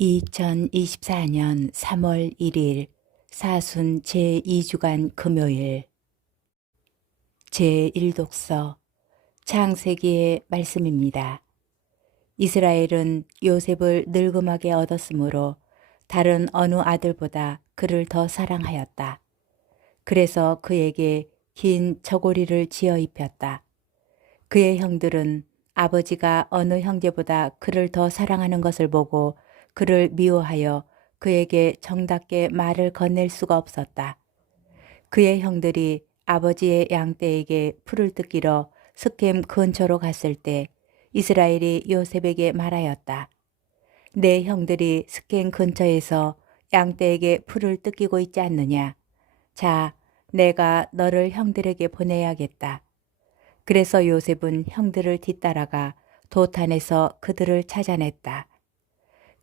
2024년 3월 1일 사순 제2주간 금요일 제1독서 창세기의 말씀입니다. 이스라엘은 요셉을 늙음하게 얻었으므로 다른 어느 아들보다 그를 더 사랑하였다. 그래서 그에게 긴 저고리를 지어 입혔다. 그의 형들은 아버지가 어느 형제보다 그를 더 사랑하는 것을 보고 그를 미워하여 그에게 정답게 말을 건넬 수가 없었다. 그의 형들이 아버지의 양떼에게 풀을 뜯기러 스켐 근처로 갔을 때 이스라엘이 요셉에게 말하였다. 내 형들이 스켐 근처에서 양떼에게 풀을 뜯기고 있지 않느냐? 자, 내가 너를 형들에게 보내야겠다. 그래서 요셉은 형들을 뒤따라가 도탄에서 그들을 찾아냈다.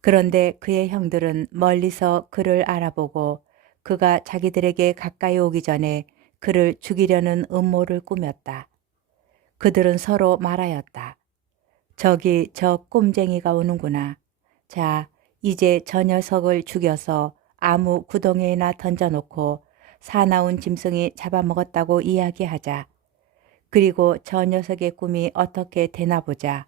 그런데 그의 형들은 멀리서 그를 알아보고 그가 자기들에게 가까이 오기 전에 그를 죽이려는 음모를 꾸몄다. 그들은 서로 말하였다. 저기 저 꼼쟁이가 오는구나. 자, 이제 저 녀석을 죽여서 아무 구덩이에나 던져놓고 사나운 짐승이 잡아먹었다고 이야기하자. 그리고 저 녀석의 꿈이 어떻게 되나 보자.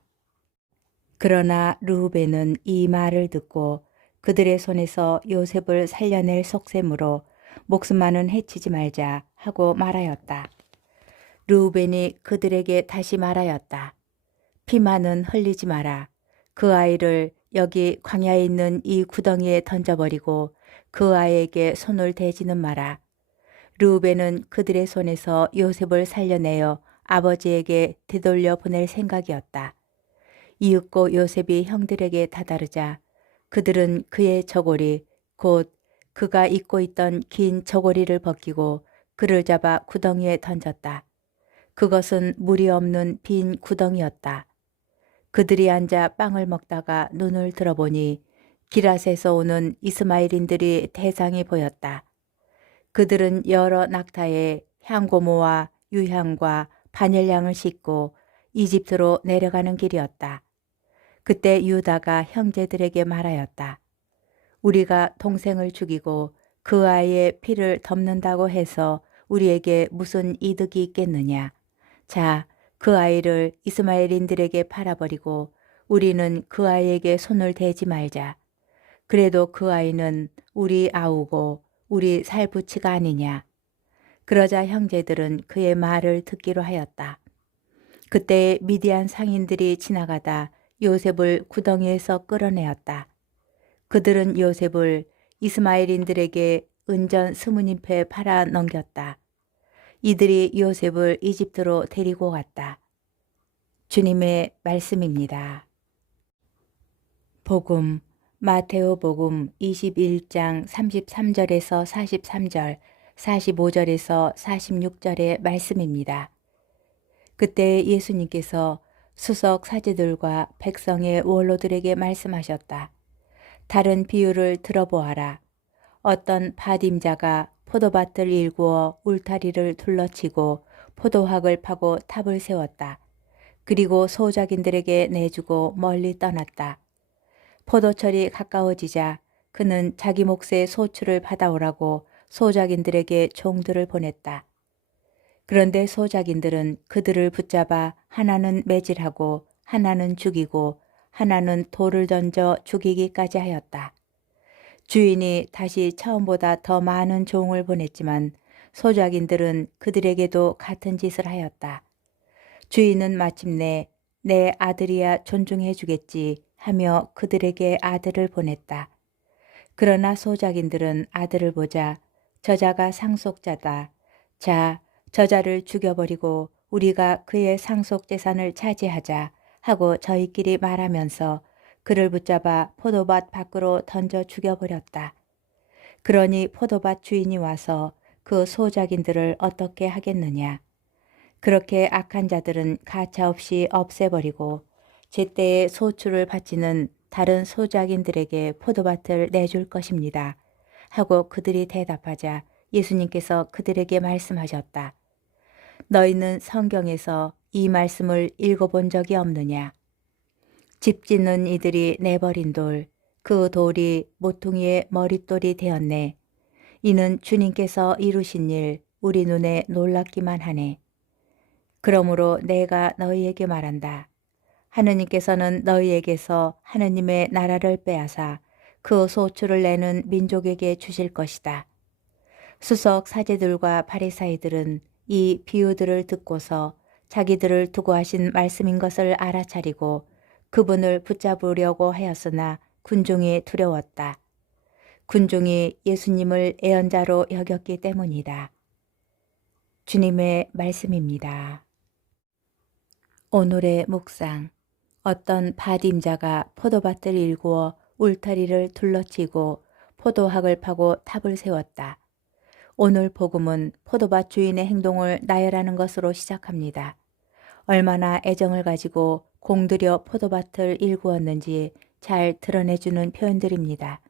그러나 르우벤은 이 말을 듣고 그들의 손에서 요셉을 살려낼 속셈으로 목숨만은 해치지 말자 하고 말하였다. 르우벤이 그들에게 다시 말하였다. 피만은 흘리지 마라. 그 아이를 여기 광야에 있는 이 구덩이에 던져버리고 그 아이에게 손을 대지는 마라. 르우벤은 그들의 손에서 요셉을 살려내어 아버지에게 되돌려 보낼 생각이었다. 이윽고 요셉이 형들에게 다다르자 그들은 그의 저고리 곧 그가 입고 있던 긴 저고리를 벗기고 그를 잡아 구덩이에 던졌다. 그것은 물이 없는 빈 구덩이였다. 그들이 앉아 빵을 먹다가 눈을 들어보니 기랏에서 오는 이스마엘인들이 대상이 보였다. 그들은 여러 낙타에 향고모와 유향과 바늘향을 싣고 이집트로 내려가는 길이었다. 그때 유다가 형제들에게 말하였다. 우리가 동생을 죽이고 그 아이의 피를 덮는다고 해서 우리에게 무슨 이득이 있겠느냐. 자, 그 아이를 이스마엘인들에게 팔아버리고 우리는 그 아이에게 손을 대지 말자. 그래도 그 아이는 우리 아우고 우리 살부치가 아니냐. 그러자 형제들은 그의 말을 듣기로 하였다. 그때 미디안 상인들이 지나가다 요셉을 구덩이에서 끌어내었다. 그들은 요셉을 이스마엘인들에게 은전 스무님패 팔아 넘겼다. 이들이 요셉을 이집트로 데리고 갔다. 주님의 말씀입니다. 복음 마테오복음 21장 33절에서 43절, 45절에서 46절의 말씀입니다. 그때 예수님께서 수석 사제들과 백성의 원로들에게 말씀하셨다. 다른 비유를 들어보아라. 어떤 밭임자가 포도밭을 일구어 울타리를 둘러치고 포도학을 파고 탑을 세웠다. 그리고 소작인들에게 내주고 멀리 떠났다. 포도철이 가까워지자 그는 자기 몫의 소출을 받아오라고 소작인들에게 종들을 보냈다. 그런데 소작인들은 그들을 붙잡아 하나는 매질하고 하나는 죽이고 하나는 돌을 던져 죽이기까지 하였다. 주인이 다시 처음보다 더 많은 종을 보냈지만 소작인들은 그들에게도 같은 짓을 하였다. 주인은 마침내 내 아들이야 존중해 주겠지 하며 그들에게 아들을 보냈다. 그러나 소작인들은 아들을 보자 저자가 상속자다. 자, 저자를 죽여버리고 우리가 그의 상속 재산을 차지하자 하고 저희끼리 말하면서 그를 붙잡아 포도밭 밖으로 던져 죽여버렸다. 그러니 포도밭 주인이 와서 그 소작인들을 어떻게 하겠느냐. 그렇게 악한 자들은 가차없이 없애버리고 제때에 소출을 바치는 다른 소작인들에게 포도밭을 내줄 것입니다. 하고 그들이 대답하자 예수님께서 그들에게 말씀하셨다. 너희는 성경에서 이 말씀을 읽어본 적이 없느냐? 집 짓는 이들이 내버린 돌, 그 돌이 모퉁이의 머릿돌이 되었네. 이는 주님께서 이루신 일 우리 눈에 놀랍기만 하네. 그러므로 내가 너희에게 말한다. 하느님께서는 너희에게서 하느님의 나라를 빼앗아 그 소출을 내는 민족에게 주실 것이다. 수석 사제들과 바리사이들은 이 비유들을 듣고서 자기들을 두고 하신 말씀인 것을 알아차리고 그분을 붙잡으려고 하였으나 군중이 두려웠다. 군중이 예수님을 애언자로 여겼기 때문이다. 주님의 말씀입니다. 오늘의 묵상. 어떤 밭임자가 포도밭을 일구어 울타리를 둘러치고 포도학을 파고 탑을 세웠다. 오늘 복음은 포도밭 주인의 행동을 나열하는 것으로 시작합니다. 얼마나 애정을 가지고 공들여 포도밭을 일구었는지 잘 드러내주는 표현들입니다.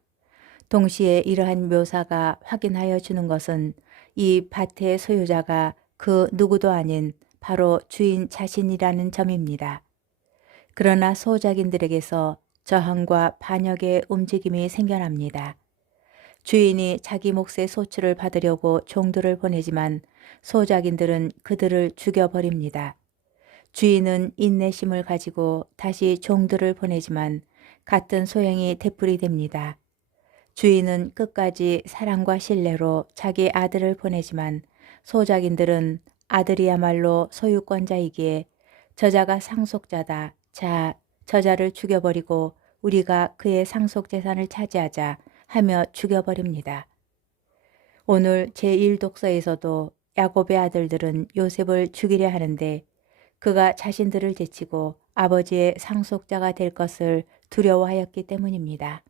동시에 이러한 묘사가 확인하여 주는 것은 이 밭의 소유자가 그 누구도 아닌 바로 주인 자신이라는 점입니다. 그러나 소작인들에게서 저항과 반역의 움직임이 생겨납니다. 주인이 자기 몫의 소출을 받으려고 종들을 보내지만 소작인들은 그들을 죽여버립니다. 주인은 인내심을 가지고 다시 종들을 보내지만 같은 소행이 되풀이됩니다. 주인은 끝까지 사랑과 신뢰로 자기 아들을 보내지만 소작인들은 아들이야말로 소유권자이기에 저자가 상속자다. 자, 저자를 죽여버리고 우리가 그의 상속재산을 차지하자 하며 죽여버립니다. 오늘 제1독서에서도 야곱의 아들들은 요셉을 죽이려 하는데 그가 자신들을 제치고 아버지의 상속자가 될 것을 두려워하였기 때문입니다.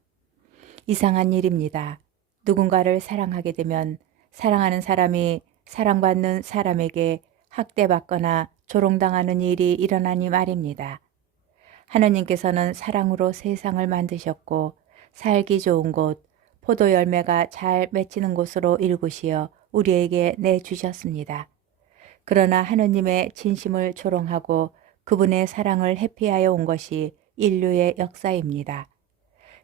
이상한 일입니다. 누군가를 사랑하게 되면 사랑하는 사람이 사랑받는 사람에게 학대받거나 조롱당하는 일이 일어나니 말입니다. 하느님께서는 사랑으로 세상을 만드셨고 살기 좋은 곳, 포도 열매가 잘 맺히는 곳으로 일구시어 우리에게 내주셨습니다. 그러나 하느님의 진심을 조롱하고 그분의 사랑을 회피하여 온 것이 인류의 역사입니다.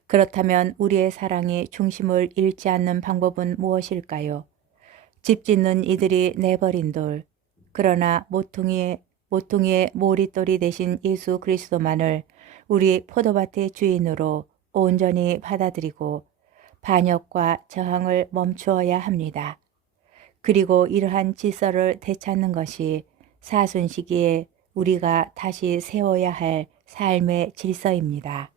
그렇다면 우리의 사랑이 중심을 잃지 않는 방법은 무엇일까요? 집 짓는 이들이 내버린 돌, 그러나 모퉁이의 모릿돌이 되신 예수 그리스도만을 우리 포도밭의 주인으로 온전히 받아들이고 반역과 저항을 멈추어야 합니다. 그리고 이러한 질서를 되찾는 것이 사순 시기에 우리가 다시 세워야 할 삶의 질서입니다.